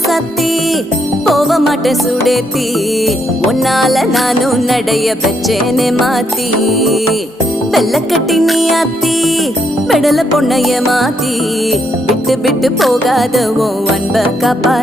சத்தி போக மாட்டேன் சுடேத்தி உன்னால நானும் நடைய பெச்சேனே மாத்தி வெள்ள கட்டி நீ ஆத்தி பெடல பொண்ணைய மாத்தி விட்டு விட்டு போகாத உன் அன்ப காப்பா